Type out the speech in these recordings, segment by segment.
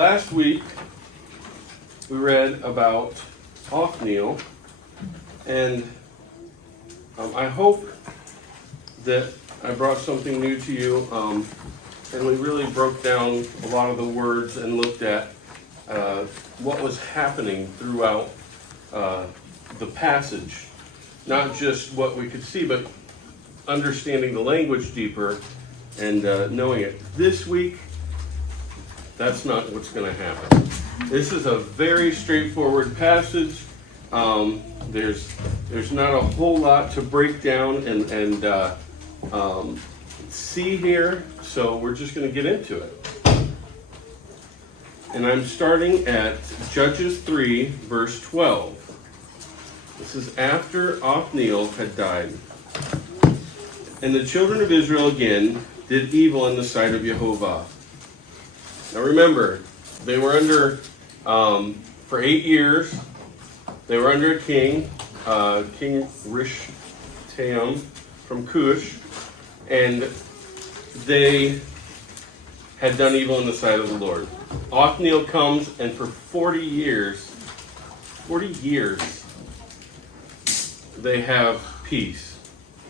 Last week, we read about Othniel, and I hope that I brought something new to you, and we really broke down a lot of the words and looked at what was happening throughout the passage. Not just what we could see, but understanding the language deeper and knowing it. This week, that's not what's going to happen. This is a very straightforward passage. There's not a whole lot to break down and see here, so we're just going to get into it. And I'm starting at Judges 3, verse 12. This is after Othniel had died. And the children of Israel again did evil in the sight of Jehovah. Now remember, they were under, for 8 years, they were under a king, King Rishtaim from Cush, and they had done evil in the sight of the Lord. Othniel comes, and for 40 years, they have peace.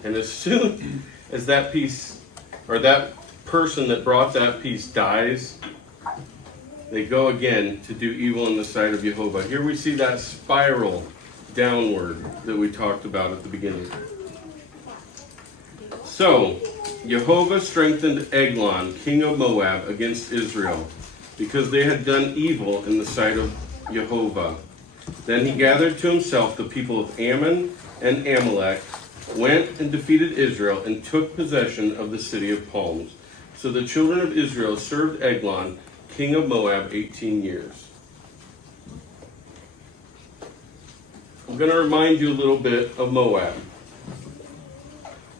And as soon as that peace, or that person that brought that peace dies, they go again to do evil in the sight of Jehovah. Here we see that spiral downward that we talked about at the beginning. So, Jehovah strengthened Eglon, king of Moab, against Israel, because they had done evil in the sight of Jehovah. Then he gathered to himself the people of Ammon and Amalek, went and defeated Israel, and took possession of the city of palms. So the children of Israel served Eglon, king of Moab, 18 years. I'm going to remind you a little bit of Moab.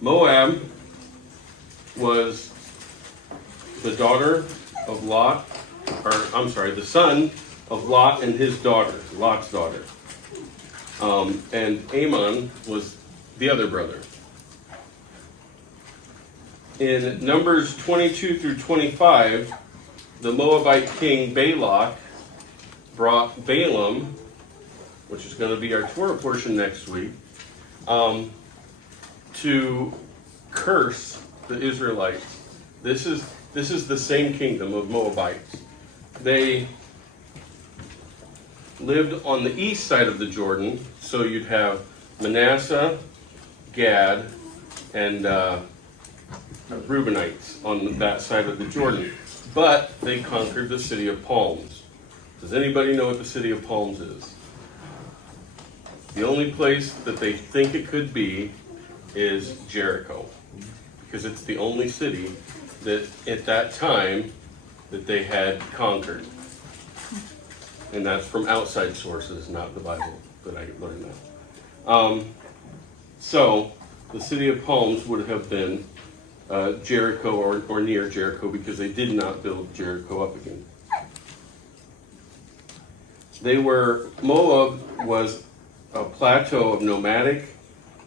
Moab was the daughter of Lot, the son of Lot and his daughter, Lot's daughter. And Ammon was the other brother. In Numbers 22 through 25, the Moabite king Balak brought Balaam, which is going to be our Torah portion next week, to curse the Israelites. This is the same kingdom of Moabites. They lived on the east side of the Jordan, so you'd have Manasseh, Gad, and Reubenites on that side of the Jordan. But they conquered the city of palms. Does anybody know what the city of palms is? The only place that they think it could be is Jericho, because it's the only city that at that time that they had conquered. And that's from outside sources, not the Bible, that I learned that. So the city of palms would have been Jericho or near Jericho, because they did not build Jericho up again. Moab was a plateau of nomadic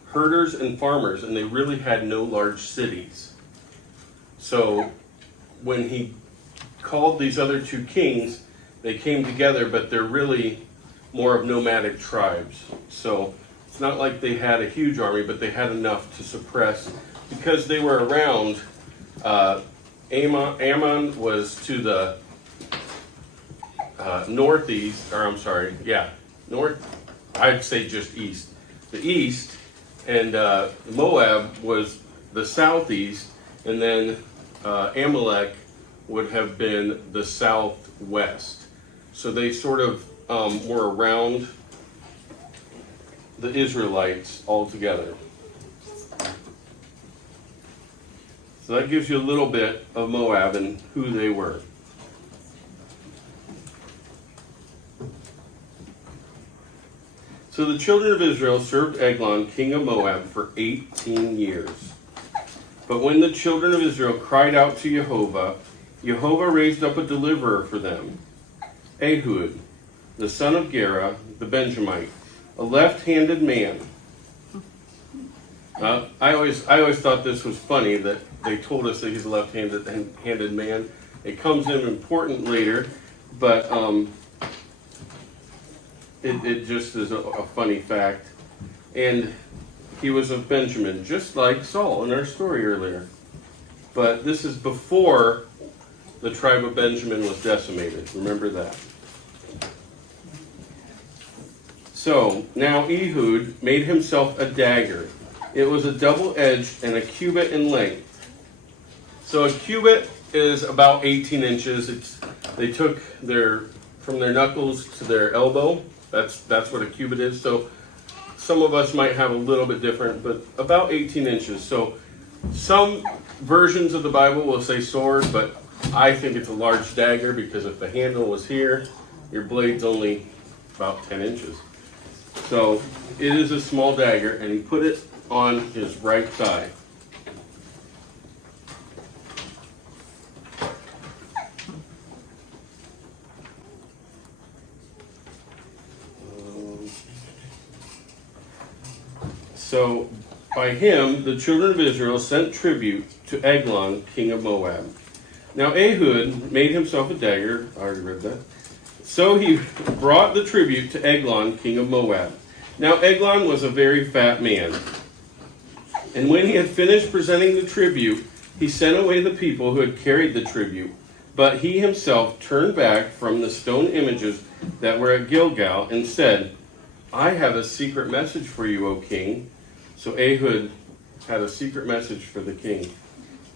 herders and farmers, and they really had no large cities. So when he called these other two kings, they came together, but they're really more of nomadic tribes. So it's not like they had a huge army, but they had enough to suppress, because they were around. Ammon was to the northeast, I'd say just east. The east, and Moab was the southeast, and then Amalek would have been the southwest. So they sort of were around the Israelites all together. So that gives you a little bit of Moab and who they were. So the children of Israel served Eglon, king of Moab, for 18 years. But when the children of Israel cried out to Jehovah, Jehovah raised up a deliverer for them, Ehud, the son of Gera, the Benjamite, a left-handed man. I always thought this was funny that they told us that he's a left-handed man. It comes in important later but it just is a funny fact. And he was of Benjamin, just like Saul in our story earlier. But this is before the tribe of Benjamin was decimated. Remember that. So, now Ehud made himself a dagger. It was a double-edged and a cubit in length. So a cubit is about 18 inches. They took from their knuckles to their elbow. That's what a cubit is. So some of us might have a little bit different, but about 18 inches. So some versions of the Bible will say sword, but I think it's a large dagger because if the handle was here, your blade's only about 10 inches. So it is a small dagger, and he put it on his right thigh. So by him, the children of Israel sent tribute to Eglon, king of Moab. Now Ehud made himself a dagger. I already read that. So he brought the tribute to Eglon, king of Moab. Now Eglon was a very fat man. And when he had finished presenting the tribute, he sent away the people who had carried the tribute. But he himself turned back from the stone images that were at Gilgal and said, I have a secret message for you, O king. So Ehud had a secret message for the king.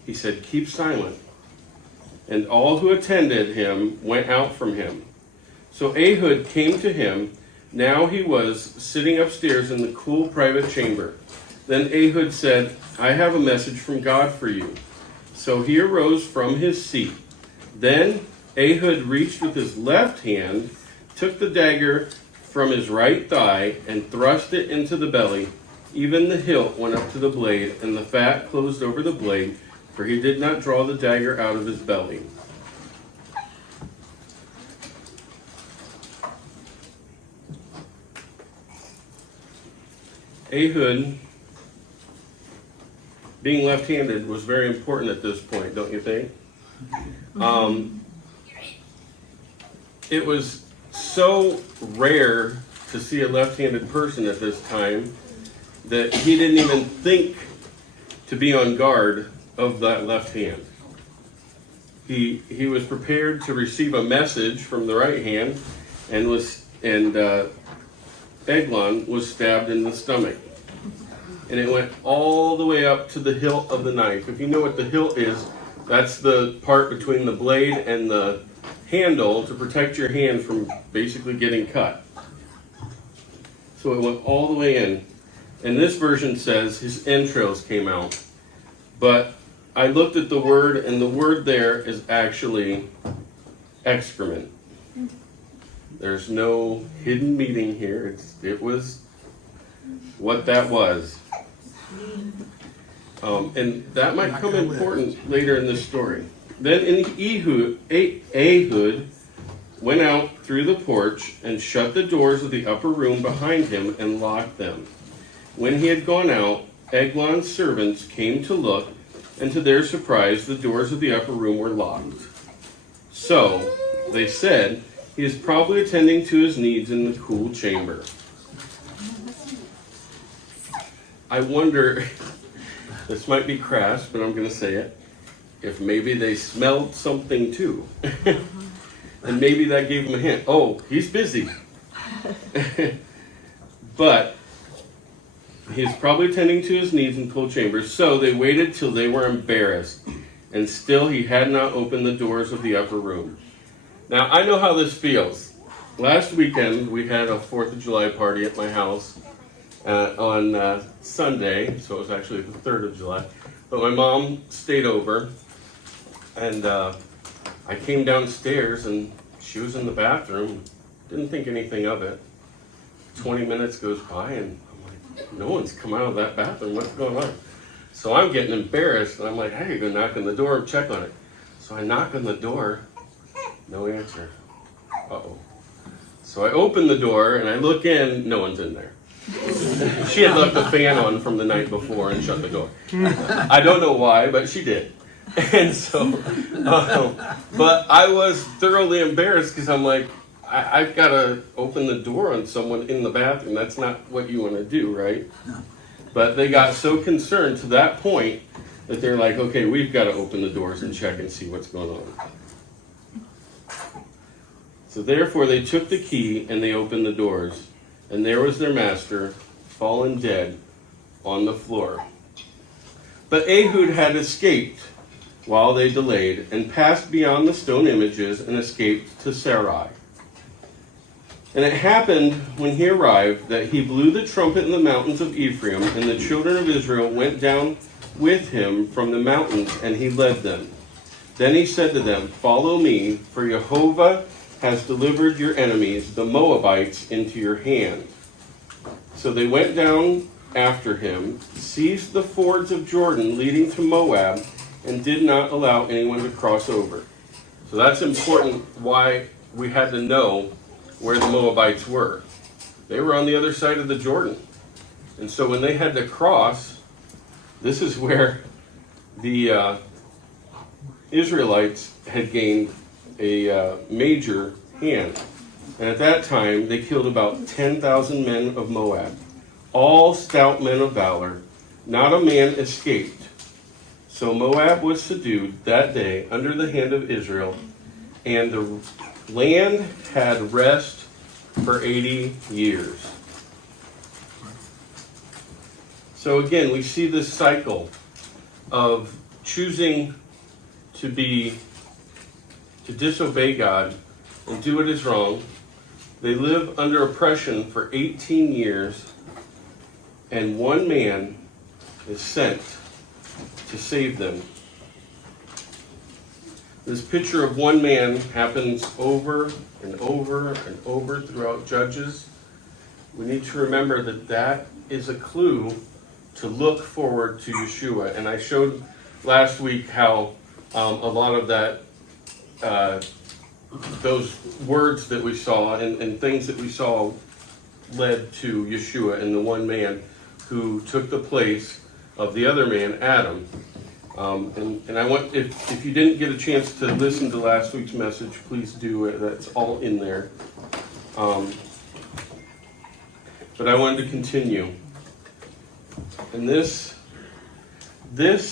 He said, keep silent. And all who attended him went out from him. So Ehud came to him. Now he was sitting upstairs in the cool private chamber. Then Ehud said, I have a message from God for you. So he arose from his seat. Then Ehud reached with his left hand, took the dagger from his right thigh, and thrust it into the belly. Even the hilt went up to the blade, and the fat closed over the blade, for he did not draw the dagger out of his belly. Ehud, being left-handed, was very important at this point, don't you think? It was so rare to see a left-handed person at this time that he didn't even think to be on guard of that left hand. He was prepared to receive a message from the right hand, and Eglon was stabbed in the stomach. And it went all the way up to the hilt of the knife. If you know what the hilt is, that's the part between the blade and the handle to protect your hand from basically getting cut. So it went all the way in. And this version says his entrails came out. But I looked at the word, and the word there is actually excrement. There's no hidden meaning here. It was what that was. And that might come important later in this story. Then Ehud went out through the porch and shut the doors of the upper room behind him and locked them. When he had gone out, Eglon's servants came to look, and to their surprise, the doors of the upper room were locked. So they said, he is probably attending to his needs in the cool chamber. I wonder, this might be crass, but I'm going to say it, if maybe they smelled something too. And maybe that gave him a hint. Oh, he's busy. But he's probably tending to his needs in cool chambers. So they waited till they were embarrassed. And still he had not opened the doors of the upper room. Now, I know how this feels. Last weekend, we had a 4th of July party at my house on Sunday. So it was actually the 3rd of July. But my mom stayed over. And I came downstairs, and she was in the bathroom. Didn't think anything of it. 20 minutes goes by, and I'm like, no one's come out of that bathroom. What's going on? So I'm getting embarrassed, and I'm like, hey, go knock on the door and check on it. So I knock on the door. No answer. Uh-oh. So I open the door, and I look in. No one's in there. She had left the fan on from the night before and shut the door. I don't know why, but she did. And so, but I was thoroughly embarrassed because I'm like, I've got to open the door on someone in the bathroom. That's not what you want to do, right? No. But they got so concerned to that point that they're like, okay, we've got to open the doors and check and see what's going on. So therefore they took the key and they opened the doors, and there was their master, fallen dead on the floor. But Ehud had escaped while they delayed, and passed beyond the stone images and escaped to Sarai. And it happened when he arrived that he blew the trumpet in the mountains of Ephraim, and the children of Israel went down with him from the mountains, and he led them. Then he said to them, "Follow me, for Jehovah has delivered your enemies, the Moabites, into your hand." So they went down after him, seized the fords of Jordan leading to Moab, and did not allow anyone to cross over. So that's important why we had to know where the Moabites were. They were on the other side of the Jordan. And so when they had to cross, this is where the Israelites had gained a major hand. And at that time, they killed about 10,000 men of Moab, all stout men of valor. Not a man escaped. So Moab was subdued that day under the hand of Israel, and the land had rest for 80 years. So again, we see this cycle of choosing to disobey God and do what is wrong. They live under oppression for 18 years, and one man is sent to save them. This picture of one man happens over and over and over throughout Judges. We need to remember that that is a clue to look forward to Yeshua. And I showed last week how a lot of that, those words that we saw and things that we saw led to Yeshua and the one man who took the place of the other man, Adam. And I want, if you didn't get a chance to listen to last week's message, please do it. That's all in there. But I wanted to continue. And this,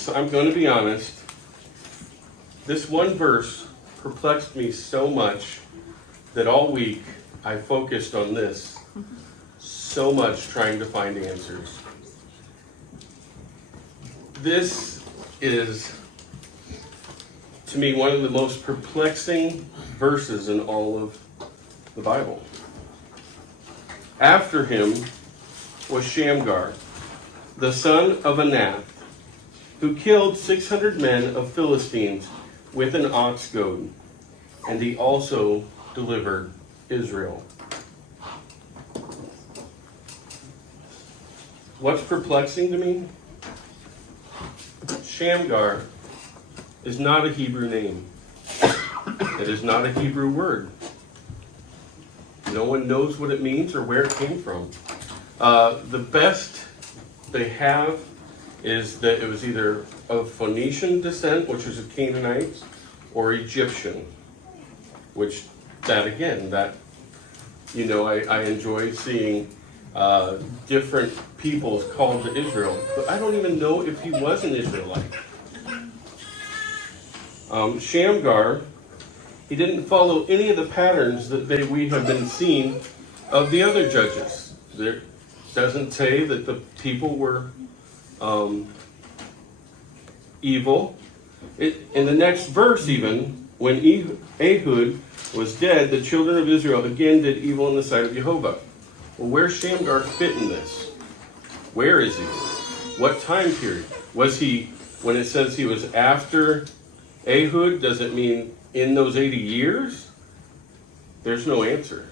I'm going to be honest, this one verse perplexed me so much that all week I focused on this so much, trying to find answers. This is, to me, one of the most perplexing verses in all of the Bible. After him was Shamgar, the son of Anath, who killed 600 men of Philistines with an ox goad, and he also delivered Israel. What's perplexing to me? Shamgar is not a Hebrew name. It is not a Hebrew word. No one knows what it means or where it came from. The best they have is that it was either of Phoenician descent, which is a Canaanite, or Egyptian, which I enjoy seeing different peoples called to Israel, but I don't even know if he was an Israelite. Shamgar, he didn't follow any of the patterns that we have been seeing of the other judges. There doesn't say that the people were evil. In the next verse even, when Ehud was dead, the children of Israel again did evil in the sight of Jehovah. Well, where's Shamgar fit in this? Where is he? What time period? Was he, when it says he was after Ehud, does it mean in those 80 years? There's no answer.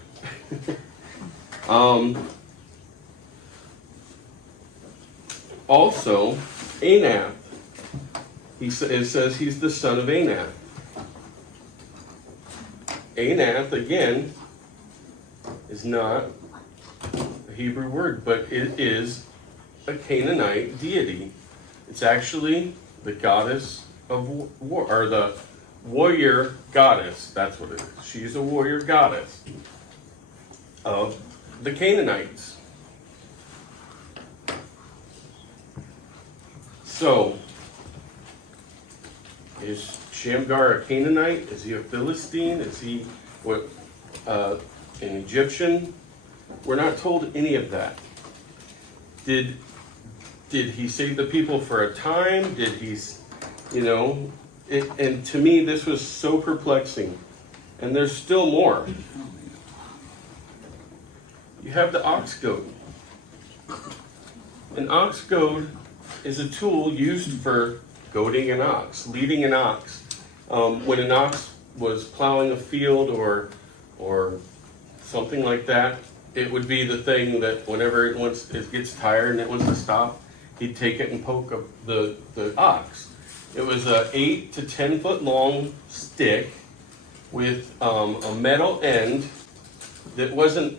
Also, Anath. It says he's the son of Anath. Anath, again, is not a Hebrew word, but it is a Canaanite deity. It's actually the goddess of war, or the warrior goddess. That's what it is. She's a warrior goddess of the Canaanites. So, is Shamgar a Canaanite? Is he a Philistine? Is he an Egyptian? We're not told any of that. Did he save the people for a time? Did he, and to me this was so perplexing. And there's still more. You have the ox goad. An ox goad is a tool used for goading an ox, leading an ox. When an ox was plowing a field or something like that, it would be the thing that whenever it gets tired and it wants to stop, he'd take it and poke up the ox. It was a 8 to 10 foot long stick with a metal end that wasn't,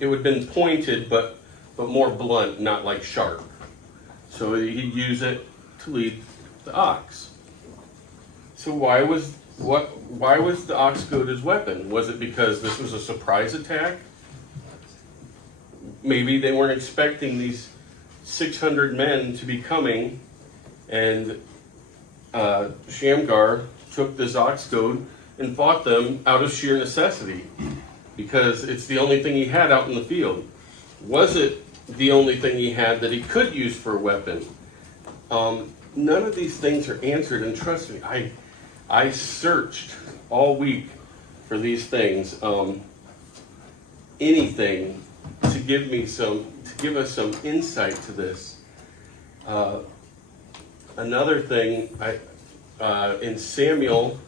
it would have been pointed but more blunt, not like sharp. So he'd use it to lead the ox. So why was the ox goad his weapon? Was it because this was a surprise attack? Maybe they weren't expecting these 600 men to be coming, and Shamgar took this ox goad and fought them out of sheer necessity, because it's the only thing he had out in the field. Was it the only thing he had that he could use for a weapon? None of these things are answered, and trust me, I searched all week for these things. Anything to give us some insight to this. Another thing, in Samuel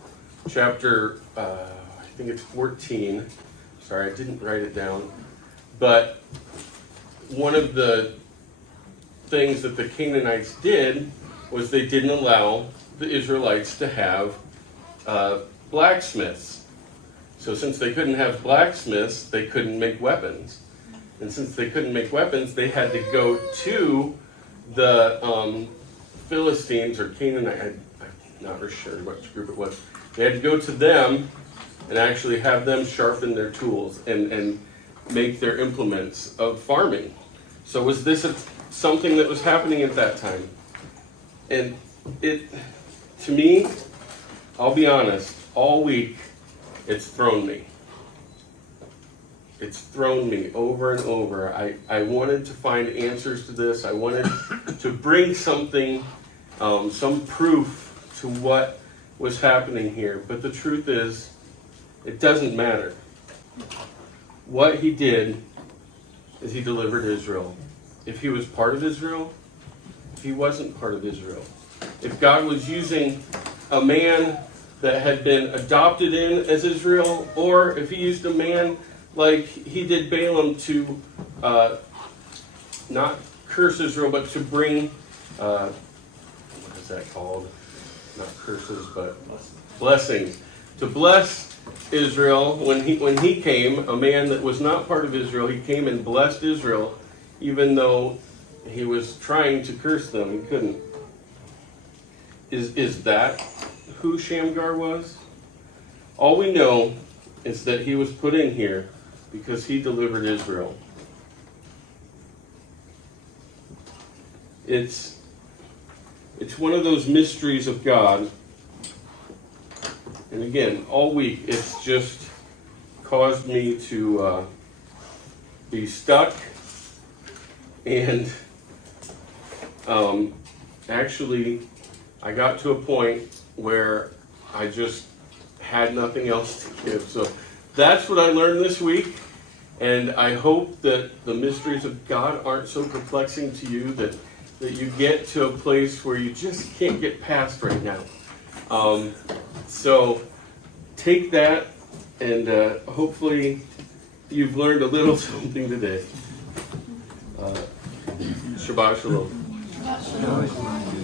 chapter, I think it's 14. Sorry, I didn't write it down. But one of the things that the Canaanites did was they didn't allow the Israelites to have blacksmiths. So since they couldn't have blacksmiths, they couldn't make weapons. And since they couldn't make weapons, they had to go to the Philistines or Canaanite, I'm not really sure which group it was. They had to go to them and actually have them sharpen their tools and make their implements of farming. So was this something that was happening at that time? And to me, I'll be honest, all week it's thrown me. It's thrown me over and over. I wanted to find answers to this. I wanted to bring something, some proof to what was happening here. But the truth is, it doesn't matter. What he did is he delivered Israel. If he was part of Israel, if he wasn't part of Israel, if God was using a man that had been adopted in as Israel, or if he used a man like he did Balaam to not curse Israel, but to bring, what is that called? Not curses, but blessings. To bless Israel, when he came, a man that was not part of Israel, he came and blessed Israel, even though he was trying to curse them, he couldn't. Is that who Shamgar was? All we know is that he was put in here because he delivered Israel. It's one of those mysteries of God. And again, all week it's just caused me to be stuck and actually I got to a point where I just had nothing else to give. So that's what I learned this week, and I hope that the mysteries of God aren't so perplexing to you that you get to a place where you just can't get past right now. So take that, and hopefully you've learned a little something today. Shabbat Shalom. Shabbat Shalom.